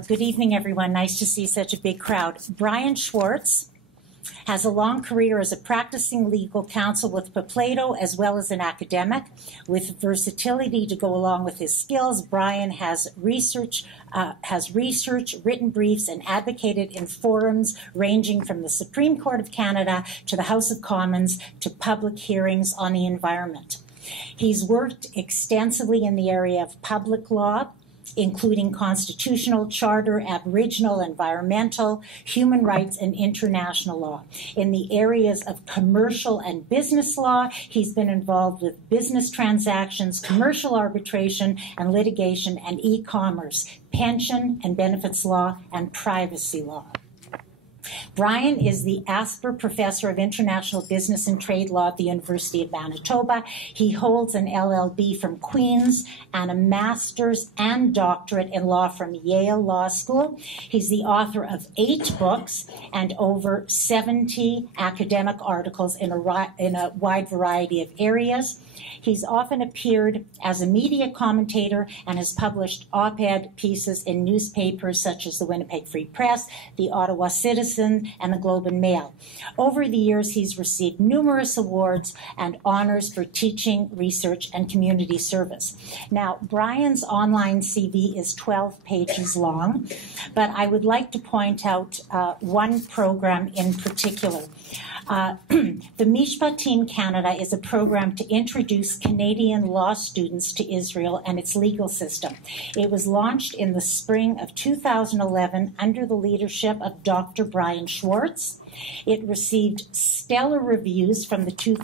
Good evening, everyone. Nice to see such a big crowd. Brian Schwartz has a long career as a practicing legal counsel with Plato, as well as an academic. With versatility to go along with his skills, Brian has researched, written briefs, and advocated in forums ranging from the Supreme Court of Canada to the House of Commons to public hearings on the environment. He's worked extensively in the area of public law, including constitutional, charter, Aboriginal, environmental, human rights, and international law. In the areas of commercial and business law, he's been involved with business transactions, commercial arbitration and litigation, and e-commerce, pension and benefits law, and privacy law. Brian is the Asper Professor of International Business and Trade Law at the University of Manitoba. He holds an LLB from Queen's and a master's and doctorate in law from Yale Law School. He's the author of 8 books and over 70 academic articles in a wide variety of areas. He's often appeared as a media commentator and has published op-ed pieces in newspapers such as the Winnipeg Free Press, the Ottawa Citizen, and the Globe and Mail. Over the years, he's received numerous awards and honors for teaching, research, and community service. Now, Brian's online CV is 12 pages long, but I would like to point out one program in particular. The Mishpatim Canada is a program to introduce Canadian law students to Israel and its legal system. It was launched in the spring of 2011 under the leadership of Dr. Brian Schwartz. It received stellar reviews from the 2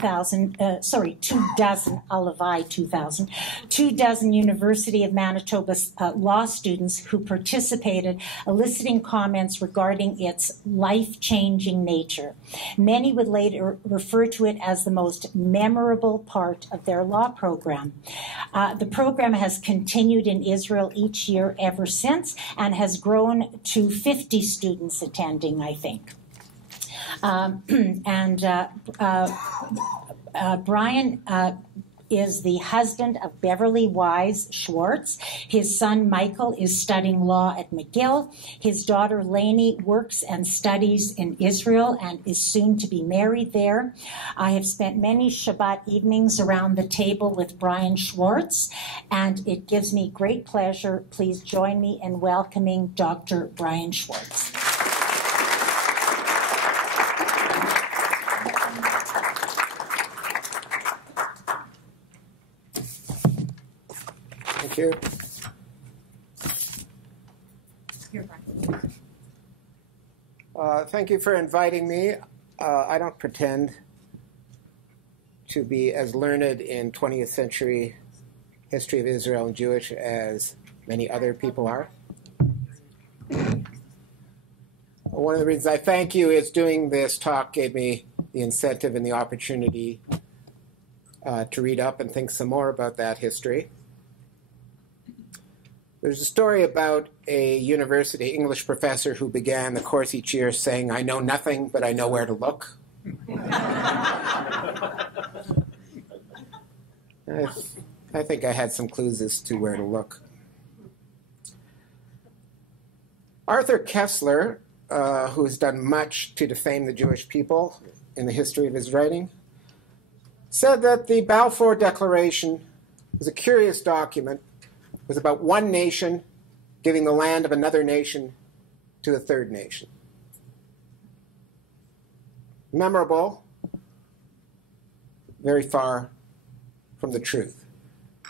dozen University of Manitoba law students who participated, eliciting comments regarding its life-changing nature. Many would later refer to it as the most memorable part of their law program. The program has continued in Israel each year ever since and has grown to 50 students attending, I think. Brian is the husband of Beverly Wise Schwartz. His son Michael is studying law at McGill. His daughter Lainey works and studies in Israel and is soon to be married there. I have spent many Shabbat evenings around the table with Brian Schwartz, and it gives me great pleasure. Please join me in welcoming Dr. Brian Schwartz. Thank you. Thank you for inviting me. I don't pretend to be as learned in 20th century history of Israel and Jewish as many other people are. One of the reasons I thank you is doing this talk gave me the incentive and the opportunity to read up and think some more about that history. There's a story about a university English professor who began the course each year saying, "I know nothing, but I know where to look." I think I had some clues as to where to look. Arthur Kessler, who has done much to defame the Jewish people in the history of his writing, said that the Balfour Declaration was a curious document. It was about one nation giving the land of another nation to a third nation. Memorable, very far from the truth.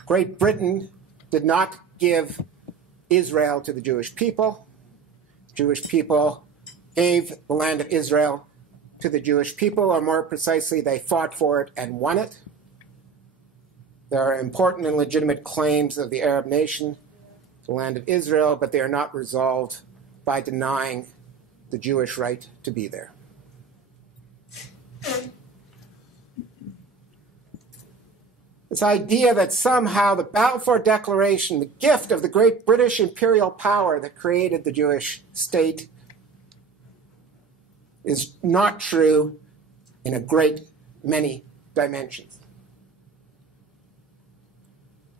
Great Britain did not give Israel to the Jewish people. Jewish people gave the land of Israel to the Jewish people, or more precisely, they fought for it and won it. There are important and legitimate claims of the Arab nation, the land of Israel, but they are not resolved by denying the Jewish right to be there. This idea that somehow the Balfour Declaration, the gift of the great British imperial power that created the Jewish state, is not true in a great many dimensions.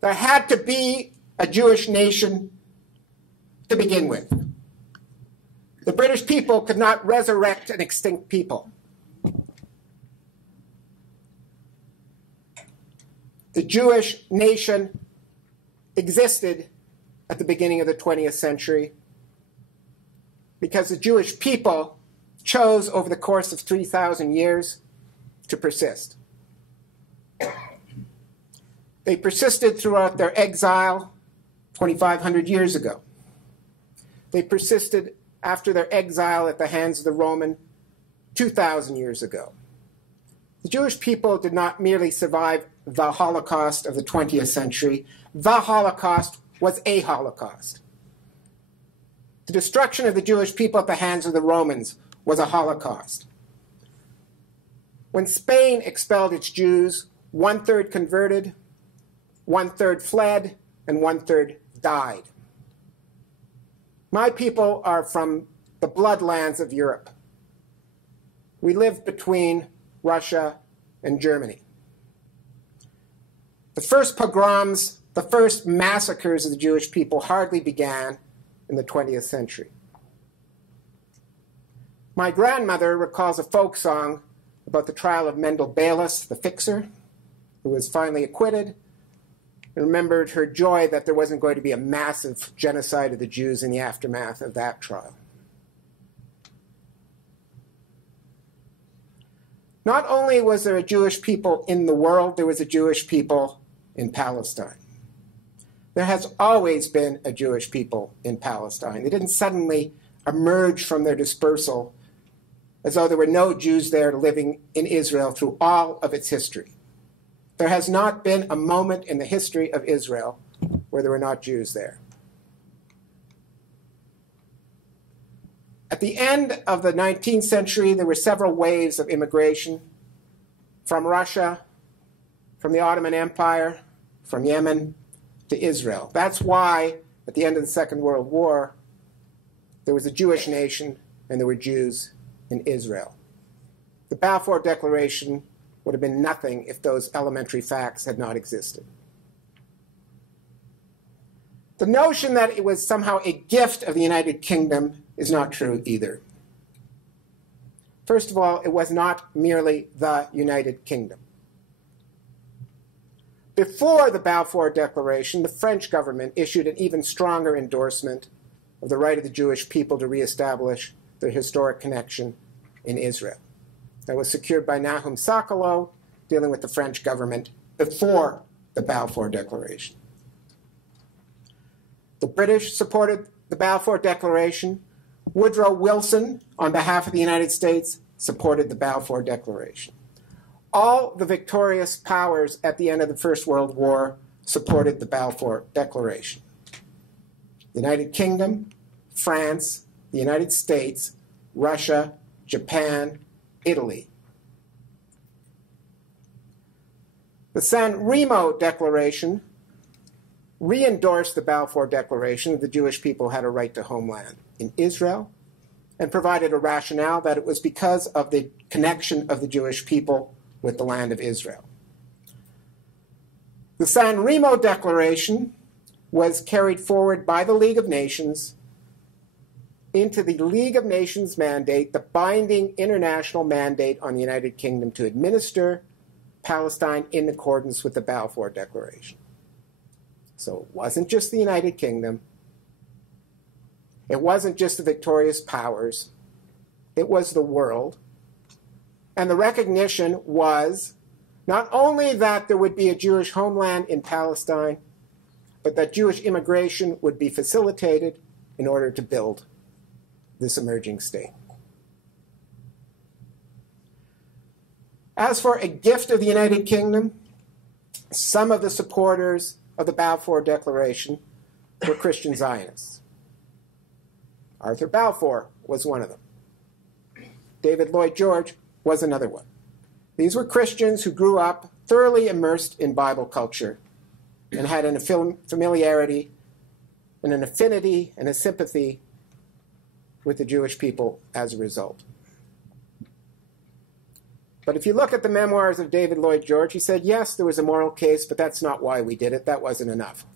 There had to be a Jewish nation to begin with. The British people could not resurrect an extinct people. The Jewish nation existed at the beginning of the 20th century because the Jewish people chose over the course of 3,000 years to persist. They persisted throughout their exile 2,500 years ago. They persisted after their exile at the hands of the Roman 2,000 years ago. The Jewish people did not merely survive the Holocaust of the 20th century. The Holocaust was a Holocaust. The destruction of the Jewish people at the hands of the Romans was a Holocaust. When Spain expelled its Jews, 1/3 converted, 1/3 fled, and 1/3 died. My people are from the bloodlands of Europe. We live between Russia and Germany. The first pogroms, the first massacres of the Jewish people hardly began in the 20th century. My grandmother recalls a folk song about the trial of Mendel Bayless, the fixer, who was finally acquitted, and remembered her joy that there wasn't going to be a massive genocide of the Jews in the aftermath of that trial. Not only was there a Jewish people in the world, there was a Jewish people in Palestine. There has always been a Jewish people in Palestine. They didn't suddenly emerge from their dispersal as though there were no Jews there living in Israel through all of its history. There has not been a moment in the history of Israel where there were not Jews there. At the end of the 19th century, there were several waves of immigration from Russia, from the Ottoman Empire, from Yemen to Israel. That's why, at the end of the Second World War, there was a Jewish nation and there were Jews in Israel. The Balfour Declaration would have been nothing if those elementary facts had not existed. The notion that it was somehow a gift of the United Kingdom is not true either. First of all, it was not merely the United Kingdom. Before the Balfour Declaration, the French government issued an even stronger endorsement of the right of the Jewish people to reestablish their historic connection in Israel. That was secured by Nahum Sokolow, dealing with the French government before the Balfour Declaration. The British supported the Balfour Declaration. Woodrow Wilson, on behalf of the United States, supported the Balfour Declaration. All the victorious powers at the end of the First World War supported the Balfour Declaration. The United Kingdom, France, the United States, Russia, Japan, Italy. The San Remo Declaration re-endorsed the Balfour Declaration that the Jewish people had a right to homeland in Israel and provided a rationale that it was because of the connection of the Jewish people with the land of Israel. The San Remo Declaration was carried forward by the League of Nations into the League of Nations mandate, the binding international mandate on the United Kingdom to administer Palestine in accordance with the Balfour Declaration. So it wasn't just the United Kingdom. It wasn't just the victorious powers. It was the world. And the recognition was not only that there would be a Jewish homeland in Palestine, but that Jewish immigration would be facilitated in order to build this emerging state. As for a gift of the United Kingdom, some of the supporters of the Balfour Declaration were Christian Zionists. Arthur Balfour was one of them. David Lloyd George was another one. These were Christians who grew up thoroughly immersed in Bible culture and had a familiarity and an affinity and a sympathy with the Jewish people as a result. But if you look at the memoirs of David Lloyd George, he said, yes, there was a moral case, but that's not why we did it. That wasn't enough.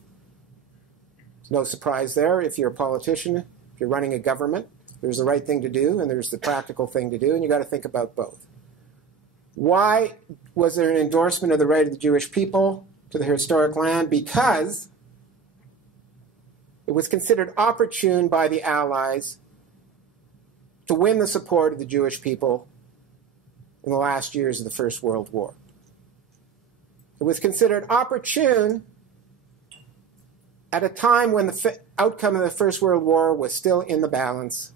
There's no surprise there if you're a politician, if you're running a government. There's the right thing to do, and there's the practical thing to do, and you've got to think about both. Why was there an endorsement of the right of the Jewish people to the historic land? Because it was considered opportune by the Allies to win the support of the Jewish people in the last years of the First World War. It was considered opportune at a time when the outcome of the First World War was still in the balance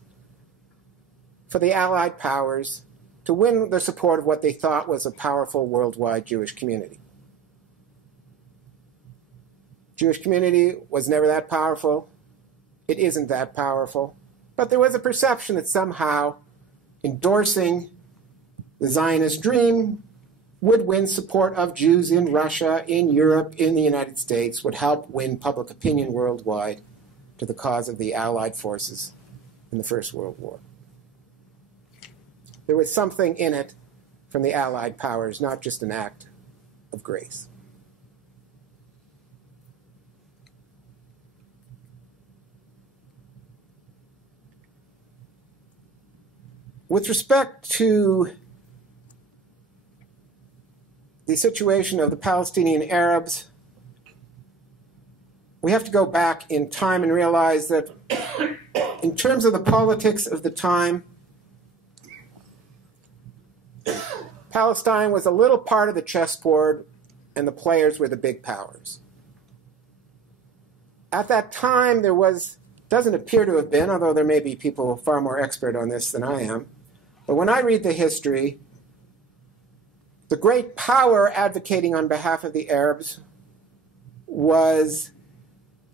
for the Allied powers to win the support of what they thought was a powerful worldwide Jewish community. Jewish community was never that powerful. It isn't that powerful. But there was a perception that somehow endorsing the Zionist dream would win support of Jews in Russia, in Europe, in the United States, would help win public opinion worldwide to the cause of the Allied forces in the First World War. There was something in it from the Allied powers, not just an act of grace. With respect to the situation of the Palestinian Arabs, we have to go back in time and realize that in terms of the politics of the time, Palestine was a little part of the chessboard, and the players were the big powers. At that time, there doesn't appear to have been, although there may be people far more expert on this than I am, but when I read the history, the great power advocating on behalf of the Arabs was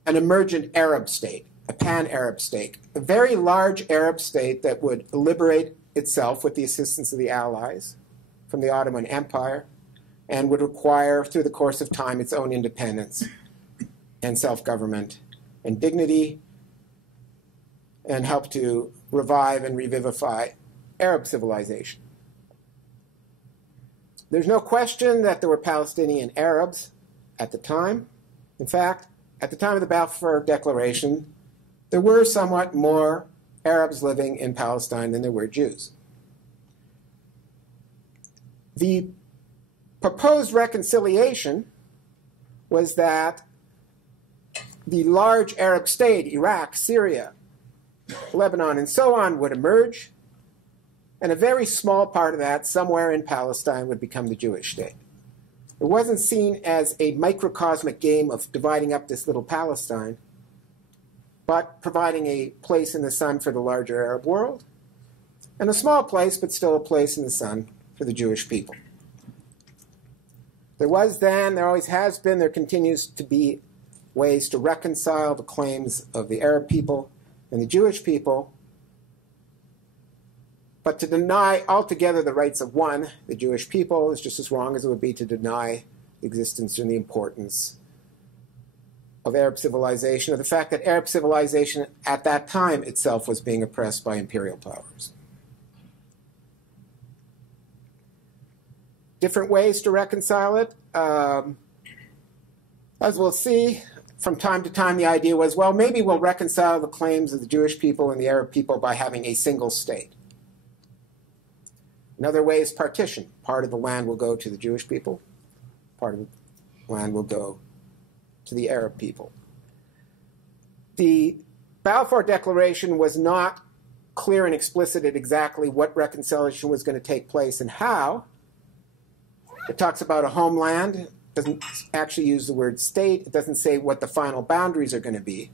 an emergent Arab state, a pan-Arab state, a very large Arab state that would liberate itself with the assistance of the Allies from the Ottoman Empire and would acquire, through the course of time, its own independence and self-government and dignity, and help to revive and revivify Arab civilization. There's no question that there were Palestinian Arabs at the time. In fact, at the time of the Balfour Declaration, there were somewhat more Arabs living in Palestine than there were Jews. The proposed reconciliation was that the large Arab state, Iraq, Syria, Lebanon, and so on, would emerge, and a very small part of that, somewhere in Palestine, would become the Jewish state. It wasn't seen as a microcosmic game of dividing up this little Palestine, but providing a place in the sun for the larger Arab world, and a small place, but still a place in the sun for the Jewish people. There was then, there always has been, there continues to be ways to reconcile the claims of the Arab people and the Jewish people, but to deny altogether the rights of one, the Jewish people, is just as wrong as it would be to deny the existence and the importance of Arab civilization, or the fact that Arab civilization at that time itself was being oppressed by imperial powers. Different ways to reconcile it. As we'll see, from time to time the idea was, well, maybe we'll reconcile the claims of the Jewish people and the Arab people by having a single state. Another way is partition. Part of the land will go to the Jewish people. Part of the land will go to the Arab people. The Balfour Declaration was not clear and explicit at exactly what reconciliation was going to take place and how. It talks about a homeland. It doesn't actually use the word state. It doesn't say what the final boundaries are going to be.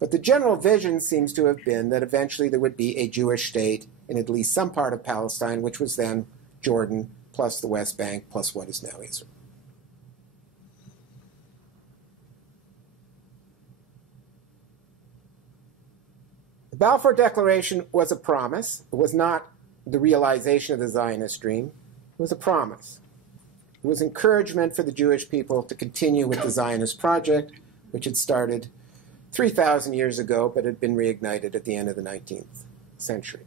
But the general vision seems to have been that eventually there would be a Jewish state in at least some part of Palestine, which was then Jordan, plus the West Bank, plus what is now Israel. The Balfour Declaration was a promise. It was not the realization of the Zionist dream. It was a promise. It was encouragement for the Jewish people to continue with the Zionist project, which had started 3,000 years ago, but had been reignited at the end of the 19th century.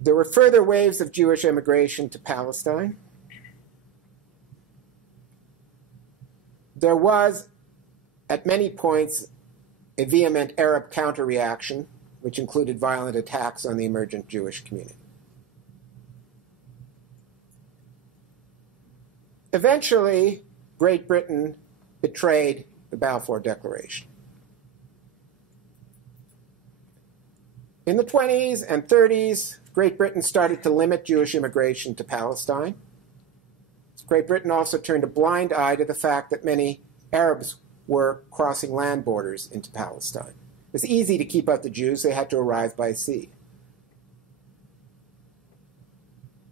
There were further waves of Jewish immigration to Palestine. There was, at many points, a vehement Arab counter-reaction which included violent attacks on the emergent Jewish community. Eventually, Great Britain betrayed the Balfour Declaration. In the 20s and 30s, Great Britain started to limit Jewish immigration to Palestine. Great Britain also turned a blind eye to the fact that many Arabs were crossing land borders into Palestine. It was easy to keep out the Jews. They had to arrive by sea.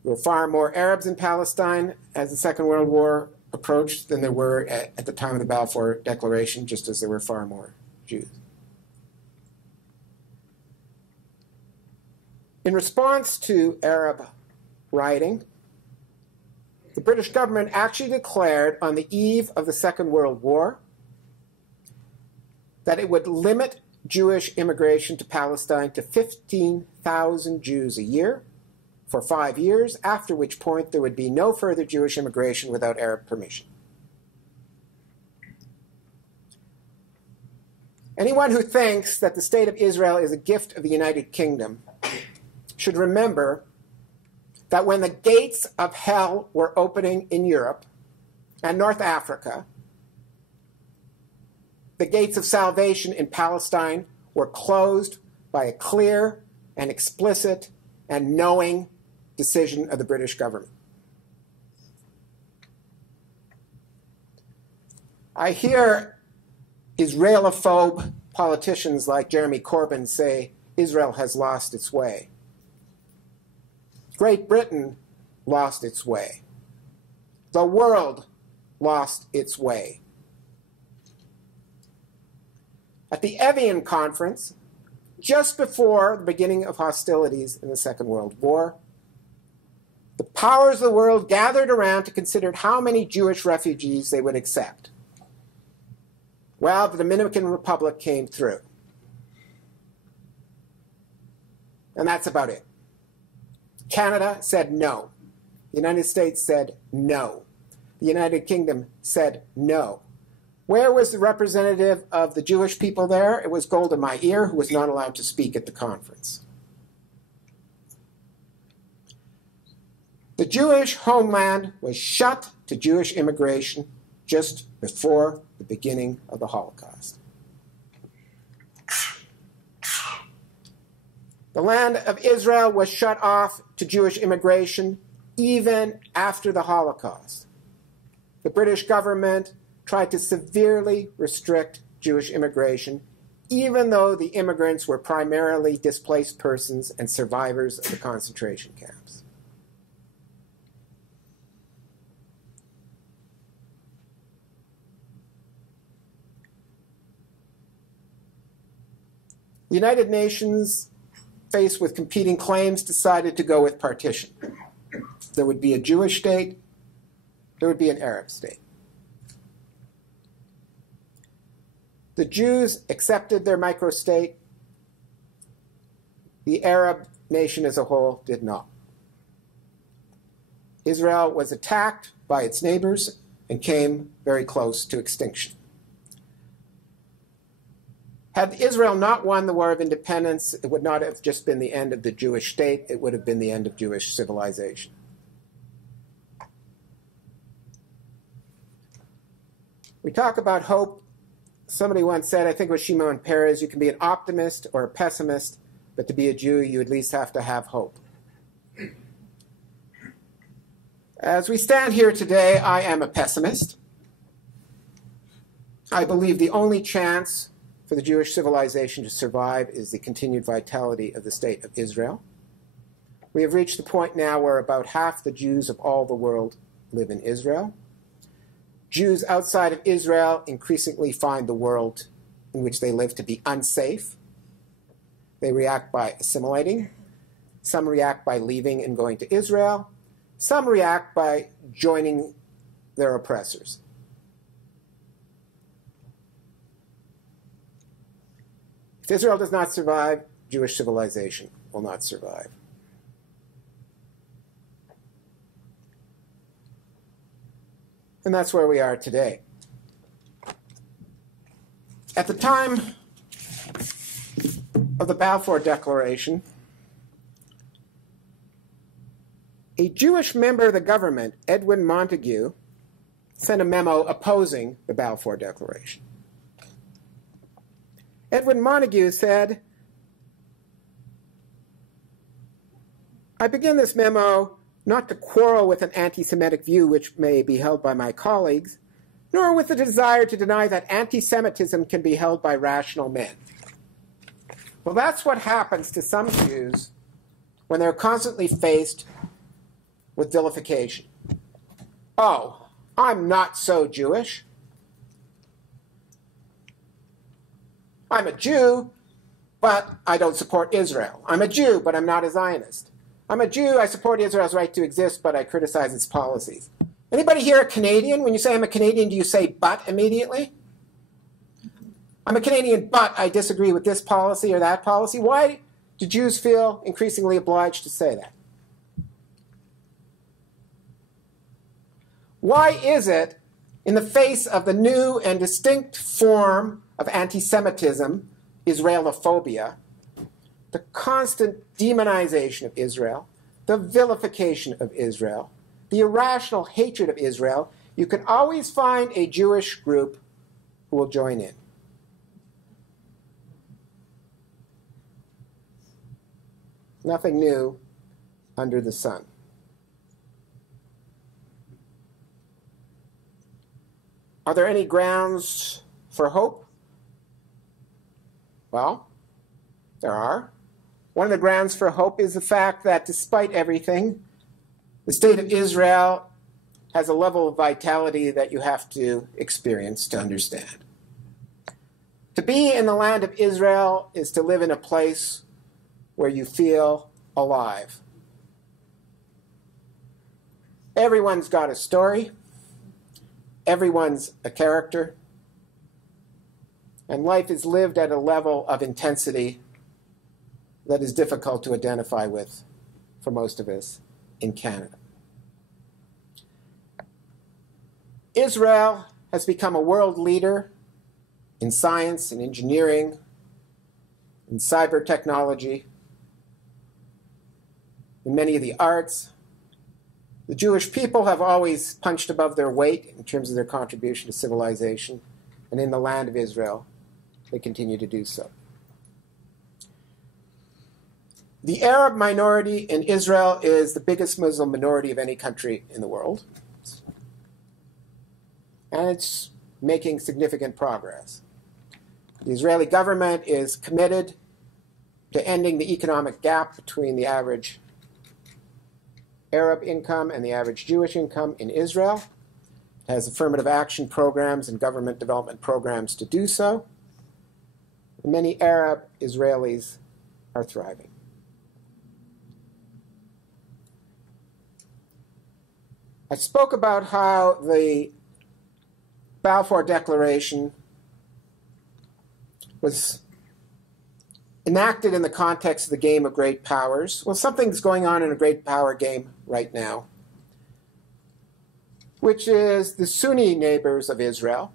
There were far more Arabs in Palestine as the Second World War approached than there were at the time of the Balfour Declaration, just as there were far more Jews. In response to Arab rioting, the British government actually declared on the eve of the Second World War that it would limit Jewish immigration to Palestine to 15,000 Jews a year for 5 years, after which point there would be no further Jewish immigration without Arab permission. Anyone who thinks that the State of Israel is a gift of the United Kingdom should remember that when the gates of hell were opening in Europe and North Africa, the gates of salvation in Palestine were closed by a clear and explicit and knowing decision of the British government. I hear Israelophobe politicians like Jeremy Corbyn say Israel has lost its way. Great Britain lost its way. The world lost its way. At the Evian Conference, just before the beginning of hostilities in the Second World War, the powers of the world gathered around to consider how many Jewish refugees they would accept. Well, the Dominican Republic came through. And that's about it. Canada said no. The United States said no. The United Kingdom said no. Where was the representative of the Jewish people there? It was Golda Meir, who was not allowed to speak at the conference. The Jewish homeland was shut to Jewish immigration just before the beginning of the Holocaust. The land of Israel was shut off to Jewish immigration even after the Holocaust. The British government tried to severely restrict Jewish immigration, even though the immigrants were primarily displaced persons and survivors of the concentration camps. The United Nations, faced with competing claims, decided to go with partition. There would be a Jewish state, there would be an Arab state. The Jews accepted their microstate. The Arab nation as a whole did not. Israel was attacked by its neighbors and came very close to extinction. Had Israel not won the War of Independence, it would not have just been the end of the Jewish state, it would have been the end of Jewish civilization. We talk about hope. Somebody once said, I think it was Shimon Peres, you can be an optimist or a pessimist, but to be a Jew, you at least have to have hope. As we stand here today, I am a pessimist. I believe the only chance for the Jewish civilization to survive is the continued vitality of the State of Israel. We have reached the point now where about half the Jews of all the world live in Israel. Jews outside of Israel increasingly find the world in which they live to be unsafe. They react by assimilating. Some react by leaving and going to Israel. Some react by joining their oppressors. If Israel does not survive, Jewish civilization will not survive. And that's where we are today. At the time of the Balfour Declaration, a Jewish member of the government, Edwin Montague, sent a memo opposing the Balfour Declaration. Edwin Montague said, "I begin this memo not to quarrel with an anti-Semitic view which may be held by my colleagues, nor with the desire to deny that anti-Semitism can be held by rational men." Well, that's what happens to some Jews when they're constantly faced with vilification. Oh, I'm not so Jewish. I'm a Jew, but I don't support Israel. I'm a Jew, but I'm not a Zionist. I'm a Jew, I support Israel's right to exist, but I criticize its policies. Anybody here a Canadian? When you say I'm a Canadian, do you say but immediately? I'm a Canadian, but I disagree with this policy or that policy. Why do Jews feel increasingly obliged to say that? Why is it, in the face of the new and distinct form of anti-Semitism, Israelophobia, the constant demonization of Israel, the vilification of Israel, the irrational hatred of Israel, you can always find a Jewish group who will join in? Nothing new under the sun. Are there any grounds for hope? Well, there are. One of the grounds for hope is the fact that despite everything, the state of Israel has a level of vitality that you have to experience to understand. To be in the land of Israel is to live in a place where you feel alive. Everyone's got a story. Everyone's a character. And life is lived at a level of intensity that is difficult to identify with for most of us in Canada. Israel has become a world leader in science and engineering, in cyber technology, in many of the arts. The Jewish people have always punched above their weight in terms of their contribution to civilization, and in the land of Israel, they continue to do so. The Arab minority in Israel is the biggest Muslim minority of any country in the world, and it's making significant progress. The Israeli government is committed to ending the economic gap between the average Arab income and the average Jewish income in Israel. It has affirmative action programs and government development programs to do so. Many Arab Israelis are thriving. I spoke about how the Balfour Declaration was enacted in the context of the game of great powers. Well, something's going on in a great power game right now, which is the Sunni neighbors of Israel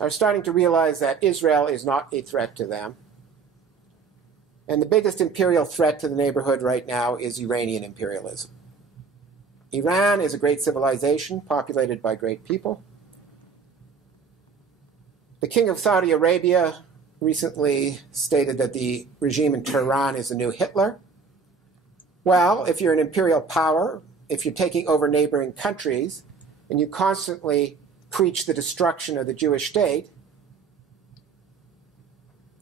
are starting to realize that Israel is not a threat to them. And the biggest imperial threat to the neighborhood right now is Iranian imperialism. Iran is a great civilization populated by great people. The king of Saudi Arabia recently stated that the regime in Tehran is the new Hitler. Well, if you're an imperial power, if you're taking over neighboring countries, and you constantly preach the destruction of the Jewish state,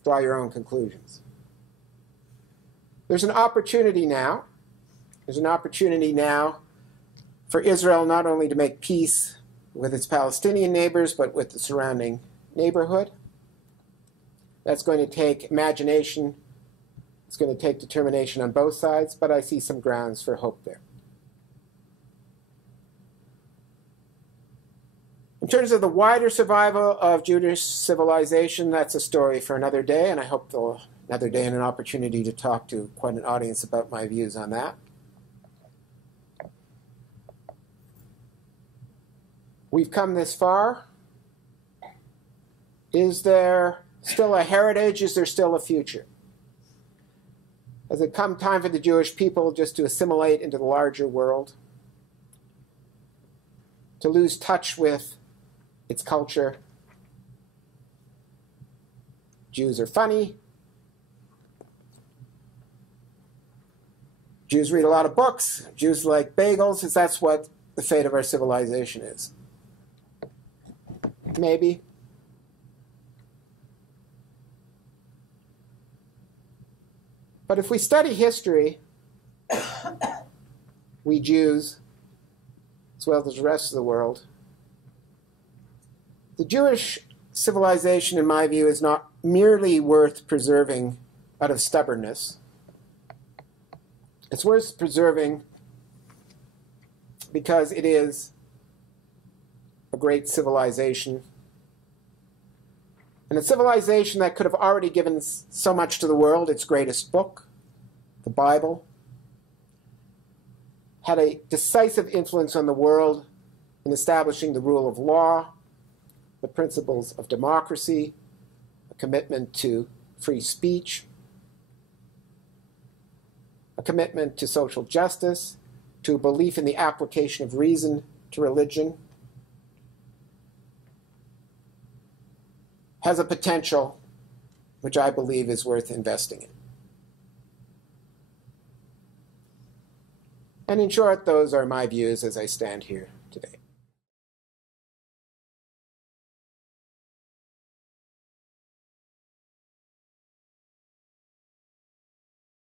draw your own conclusions. There's an opportunity now. There's an opportunity now for Israel not only to make peace with its Palestinian neighbors, but with the surrounding neighborhood. That's going to take imagination. It's going to take determination on both sides, but I see some grounds for hope there. In terms of the wider survival of Jewish civilization, that's a story for another day, and I hope another day and an opportunity to talk to quite an audience about my views on that. We've come this far. Is there still a heritage? Is there still a future? Has it come time for the Jewish people just to assimilate into the larger world? To lose touch with its culture? Jews are funny. Jews read a lot of books. Jews like bagels. Is that what the fate of our civilization is? Maybe. But if we study history, we Jews, as well as the rest of the world, the Jewish civilization, in my view, is not merely worth preserving out of stubbornness. It's worth preserving because it is a great civilization, and a civilization that could have already given so much to the world. Its greatest book, the Bible, had a decisive influence on the world in establishing the rule of law, the principles of democracy, a commitment to free speech, a commitment to social justice, to a belief in the application of reason to religion, has a potential which I believe is worth investing in. And in short, those are my views as I stand here.